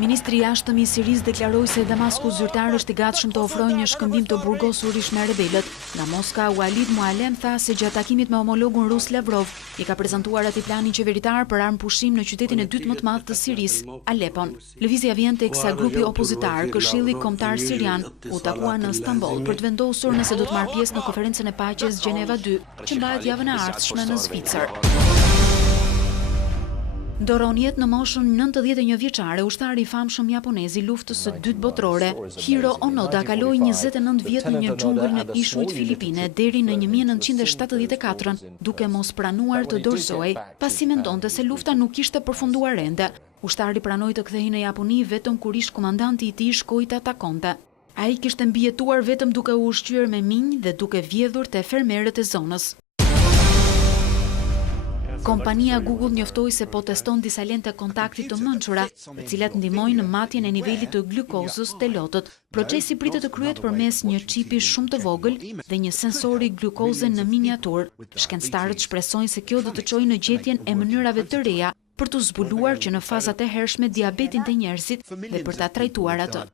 Ministri i jashtëm i Sirisë deklaroi se Damasku zyrtar është i gatshëm të ofrojë një shkëmbim të burgosurish me rebelët. Nga Moska, Walid Mualem tha se gjatë takimit me homologun rus Lavrov i ka prezantuar atij planin qeveritar për armë pushim në qytetin e dytë më të madh të Sirisë, Alepon. Lëvizja vjen teksa grupi opozitar, Këshilli Kombëtar Sirian, u takua në Stamboll për të vendosur nëse do të marrë pjesë në konferencën e paqes Gjeneva 2, që mbahet javën e ardhshme në Zvicër. Ndoron jetë në moshën 91 vjeçare ushtari i famshëm japonez i luftës së dytë botërore, Hiro Onoda kaloi 29 vjet në një xhungull në ishujt Filipine deri në 1974, duke mos pranuar të dorëzohej, pasi mendonte se lufta nuk kishte përfunduar ende. Ushtari pranoi të kthehej në Japoni vetëm kur ish komandanti i tij shkoi ta takonte. Ai kishte mbijetuar vetëm duke u ushqyer me minj dhe duke vjedhur te fermerët e zonës. Kompania Google njoftoi se po teston disa lente kontakti të Mençura, të cilat ndihmojnë në matjen e nivelit të glukozës të lotët. Procesi pritet të kryhet përmes një qipi shumë të vogël dhe një sensori glukoze në miniatur. Shkencëtarët shpresojnë se kjo do të çojë në gjetjen e mënyrave të reja për të zbuluar që në fazat e hershme diabetin të njerëzit dhe për ta trajtuar atë.